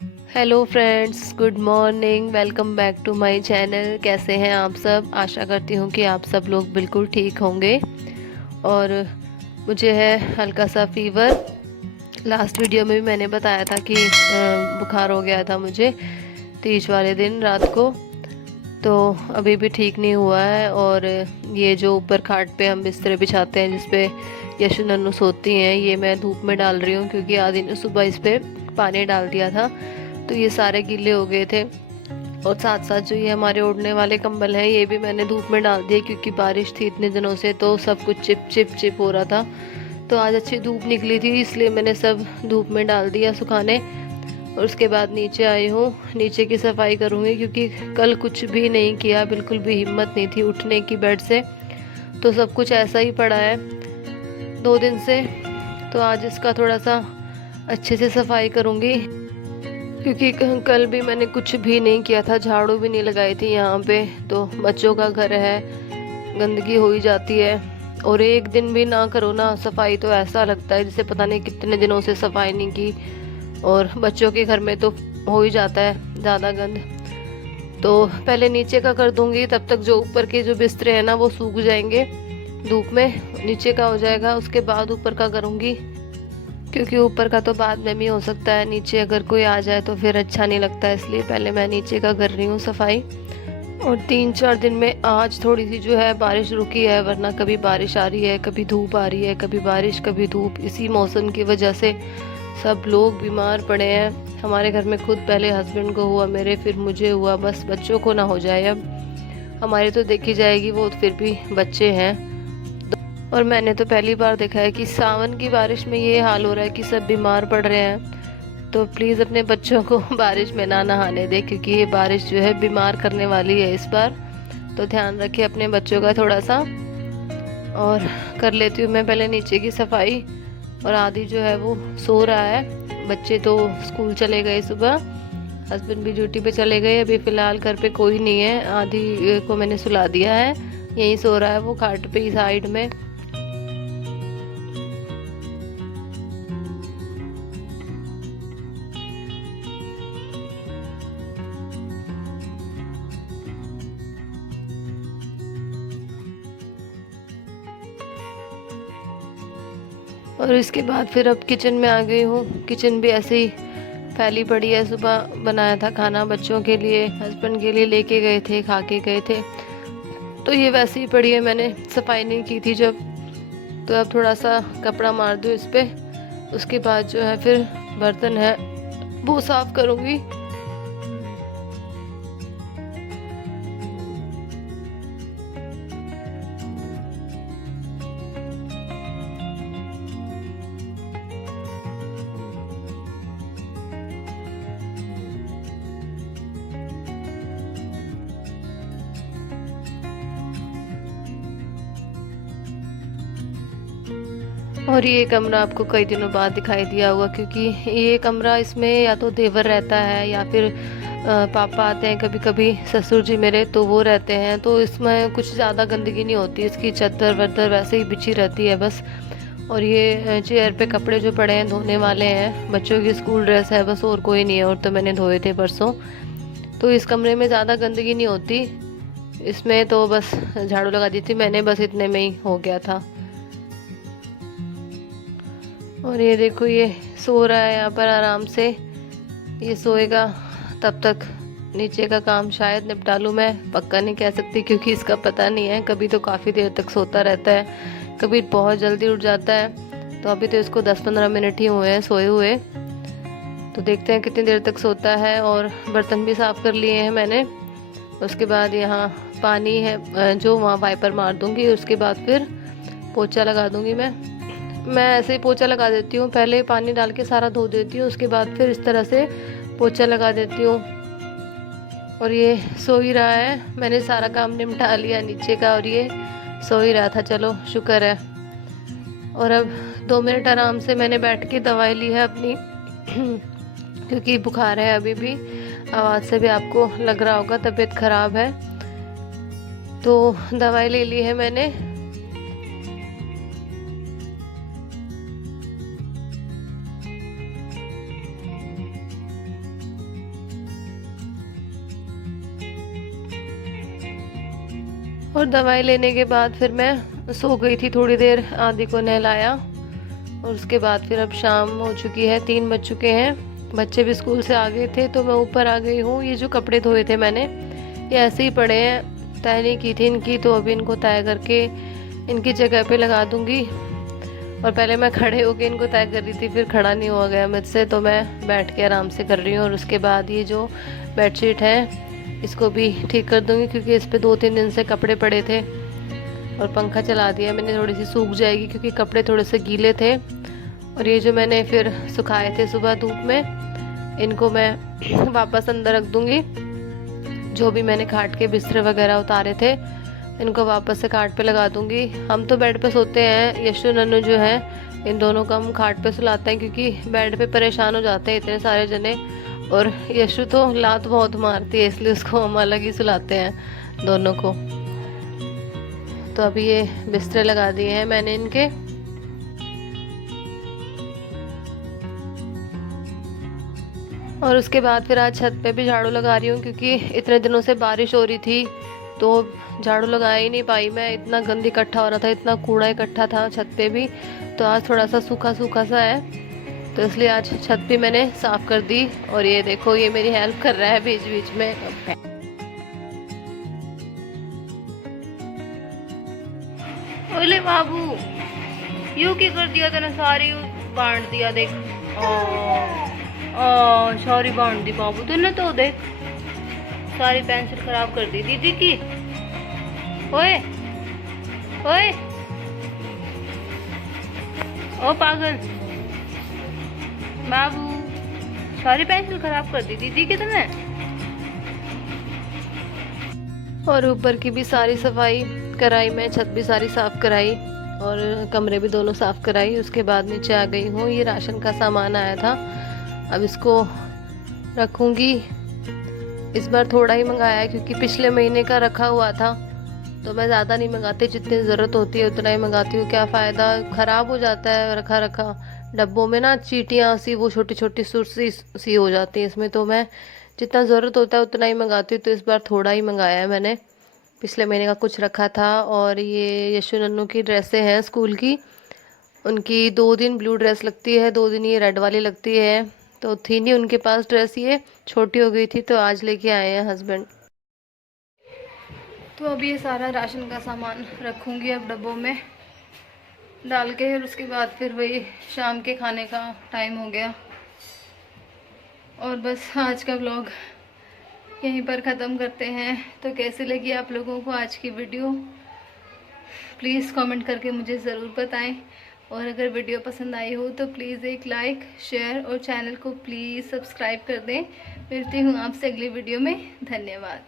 Hello friends, good morning. Welcome back to my channel. कैसे हैं आप सब? आशा करती हूँ कि आप सब लोग बिल्कुल ठीक होंगे। और मुझे है हल्का सा फीवर। लास्ट वीडियो में भी मैंने बताया था कि बुखार हो गया था मुझे तीज वाले दिन रात को। तो अभी भी ठीक नहीं हुआ है। और ये जो ऊपर खाट पे हम बिस्तर बिछाते हैं जिस पे यशु नन्नू सोती हैं, ये मैं धूप में डाल रही हूँ क्योंकि आज दिन सुबह इस पे पानी डाल दिया था तो ये सारे गीले हो गए थे। और साथ साथ जो ये हमारे ओढ़ने वाले कंबल हैं ये भी मैंने धूप में डाल दिए क्योंकि बारिश थी इतने दिनों से, तो सब कुछ चिप चिप चिप हो रहा था। तो आज अच्छी धूप निकली थी इसलिए मैंने सब धूप में डाल दिया सुखाने। और उसके बाद नीचे आई हूँ, नीचे की सफाई करूँगी क्योंकि कल कुछ भी नहीं किया, बिल्कुल भी हिम्मत नहीं थी उठने की बेड से। तो सब कुछ ऐसा ही पड़ा है 2 दिन से। तो आज इसका थोड़ा सा अच्छे से सफाई करूँगी क्योंकि कल भी मैंने कुछ भी नहीं किया था, झाड़ू भी नहीं लगाई थी यहाँ पे। तो बच्चों का घर है, गंदगी हो ही जाती है। और एक दिन भी ना करो ना सफाई तो ऐसा लगता है जैसे पता नहीं कितने दिनों से सफाई नहीं की। और बच्चों के घर में तो हो ही जाता है ज़्यादा गंद। तो पहले नीचे का कर दूंगी, तब तक जो ऊपर के जो बिस्तरे हैं ना वो सूख जाएंगे धूप में। नीचे का हो जाएगा उसके बाद ऊपर का करूँगी क्योंकि ऊपर का तो बाद में भी हो सकता है, नीचे अगर कोई आ जाए तो फिर अच्छा नहीं लगता, इसलिए पहले मैं नीचे का कर रही हूँ सफाई। और 3-4 दिन में आज थोड़ी सी जो है बारिश रुकी है, वरना कभी बारिश आ रही है कभी धूप आ रही है, कभी बारिश कभी धूप। इसी मौसम की वजह से सब लोग बीमार पड़े हैं। हमारे घर में खुद पहले हस्बैंड को हुआ, मेरे फिर मुझे हुआ, बस बच्चों को ना हो जाए अब। हमारी तो देखी जाएगी, वो फिर भी बच्चे हैं। और मैंने तो पहली बार देखा है कि सावन की बारिश में ये हाल हो रहा है कि सब बीमार पड़ रहे हैं। तो प्लीज़ अपने बच्चों को बारिश में ना नहाने दे क्योंकि ये बारिश जो है बीमार करने वाली है इस बार। तो ध्यान रखिए अपने बच्चों का थोड़ा सा। और कर लेती हूँ मैं पहले नीचे की सफाई। और आदि जो है वो सो रहा है, बच्चे तो स्कूल चले गए सुबह, हस्बैंड भी ड्यूटी पे चले गए। अभी फ़िलहाल घर पे कोई नहीं है, आदि को मैंने सुला दिया है, यहीं सो रहा है वो खाट पे ही साइड में। और इसके बाद फिर अब किचन में आ गई हूँ। किचन भी ऐसे ही फैली पड़ी है, सुबह बनाया था खाना बच्चों के लिए, हस्बैंड के लिए लेके गए थे, खा के गए थे। तो ये वैसे ही पड़ी है, मैंने सफाई नहीं की थी जब। तो अब थोड़ा सा कपड़ा मार दूँ इस पे, उसके बाद जो है फिर बर्तन है वो साफ करूँगी। और ये कमरा आपको कई दिनों बाद दिखाई दिया होगा क्योंकि ये कमरा, इसमें या तो देवर रहता है या फिर पापा आते हैं कभी कभी, ससुर जी मेरे, तो वो रहते हैं। तो इसमें कुछ ज़्यादा गंदगी नहीं होती, इसकी चादर वादर वैसे ही बिछी रहती है बस। और ये चेयर पे कपड़े जो पड़े हैं धोने वाले हैं, बच्चों की स्कूल ड्रेस है बस, और कोई नहीं है। और तो मैंने धोए थे परसों। तो इस कमरे में ज़्यादा गंदगी नहीं होती, इसमें तो बस झाड़ू लगा दी थी मैंने, बस इतने में ही हो गया था। और ये देखो ये सो रहा है यहाँ पर आराम से, ये सोएगा तब तक नीचे का काम शायद निपटा लूँ मैं, पक्का नहीं कह सकती क्योंकि इसका पता नहीं है। कभी तो काफ़ी देर तक सोता रहता है, कभी बहुत जल्दी उठ जाता है। तो अभी तो इसको 10-15 मिनट ही हुए हैं सोए हुए, तो देखते हैं कितनी देर तक सोता है। और बर्तन भी साफ़ कर लिए हैं मैंने। उसके बाद यहाँ पानी है जो वहाँ वाइपर मार दूँगी, उसके बाद फिर पोछा लगा दूँगी मैं ऐसे ही पोछा लगा देती हूँ, पहले पानी डाल के सारा धो देती हूँ, उसके बाद फिर इस तरह से पोछा लगा देती हूँ। और ये सो ही रहा है, मैंने सारा काम निपटा लिया नीचे का और ये सो ही रहा था, चलो शुक्र है। और अब 2 मिनट आराम से मैंने बैठ के दवाई ली है अपनी क्योंकि बुखार है अभी भी, आवाज़ से भी आपको लग रहा होगा तबीयत ख़राब है। तो दवाई ले ली है मैंने। और दवाई लेने के बाद फिर मैं सो गई थी थोड़ी देर, आदि को नहलाया और उसके बाद फिर अब शाम हो चुकी है, 3 बज चुके हैं। बच्चे भी स्कूल से आ गए थे तो मैं ऊपर आ गई हूँ। ये जो कपड़े धोए थे मैंने, ये ऐसे ही पड़े हैं, तय नहीं की थी इनकी, तो अभी इनको तय करके इनकी जगह पे लगा दूंगी। और पहले मैं खड़े होकर इनको तय कर रही थी, फिर खड़ा नहीं हुआ गया मुझसे, तो मैं बैठ के आराम से कर रही हूँ। और उसके बाद ये जो बेडशीट है इसको भी ठीक कर दूंगी, क्योंकि इस पे 2-3 दिन से कपड़े पड़े थे। और पंखा चला दिया मैंने, थोड़ी सी सूख जाएगी क्योंकि कपड़े थोड़े से गीले थे। और ये जो मैंने फिर सुखाए थे सुबह धूप में, इनको मैं वापस अंदर रख दूंगी। जो भी मैंने खाट के बिस्तर वगैरह उतारे थे, इनको वापस से खाट पे लगा दूंगी। हम तो बेड पे सोते हैं, यशु नन्नू जो है इन दोनों को हम खाट पे सुलाते हैं, क्योंकि बेड पे परेशान हो जाते हैं इतने सारे जने। और यशु तो लात बहुत मारती है, इसलिए उसको हम अलग ही सुलाते हैं दोनों को। तो अभी ये बिस्तर लगा दिए हैं मैंने इनके। और उसके बाद फिर आज छत पे भी झाड़ू लगा रही हूँ, क्योंकि इतने दिनों से बारिश हो रही थी तो झाड़ू लगा ही नहीं पाई मैं। इतना गंद इकट्ठा हो रहा था, इतना कूड़ा इकट्ठा था छत पे भी। तो आज थोड़ा सा सूखा सूखा सा है, तो इसलिए आज छत भी मैंने साफ कर दी। और ये देखो, ये मेरी हेल्प कर रहा है बीच बीच में। ओले बाबू, यू की कर दिया तूने, सारी बांट दिया देख। सारी बांट दी बाबू तूने तो, देख सारी पेंसिल खराब कर दी दीदी की। ओए ओए ओ पागल बाबू, सारी पेंसिल खराब कर दी दीदी की तुमने। और ऊपर की भी सारी सफाई कराई मैं, छत भी सारी साफ कराई और कमरे भी दोनों साफ कराई। उसके बाद नीचे आ गई हूँ। ये राशन का सामान आया था, अब इसको रखूँगी। इस बार थोड़ा ही मंगाया है, क्योंकि पिछले महीने का रखा हुआ था, तो मैं ज़्यादा नहीं मंगाती, जितनी ज़रूरत होती है उतना ही मंगाती हूँ। क्या फ़ायदा, ख़राब हो जाता है रखा रखा डब्बों में ना, चींटियाँ सी, वो छोटी छोटी सुरसी सी हो जाती है इसमें। तो मैं जितना ज़रूरत होता है उतना ही मंगाती हूँ, तो इस बार थोड़ा ही मंगाया है मैंने। पिछले महीने का कुछ रखा था। और ये यशु नन्नू की ड्रेसें हैं स्कूल की, उनकी 2 दिन ब्लू ड्रेस लगती है, 2 दिन ये रेड वाली लगती है। तो थी नहीं उनके पास ड्रेस, ये छोटी हो गई थी, तो आज लेके आए हैं हस्बैंड। तो अब ये सारा राशन का सामान रखूँगी अब डब्बों में डाल के। और उसके बाद फिर वही शाम के खाने का टाइम हो गया। और बस आज का व्लॉग यहीं पर ख़त्म करते हैं। तो कैसी लगी आप लोगों को आज की वीडियो, प्लीज़ कमेंट करके मुझे ज़रूर बताएं। और अगर वीडियो पसंद आई हो तो प्लीज़ एक लाइक, शेयर और चैनल को प्लीज़ सब्सक्राइब कर दें। मिलती हूँ आपसे अगली वीडियो में। धन्यवाद।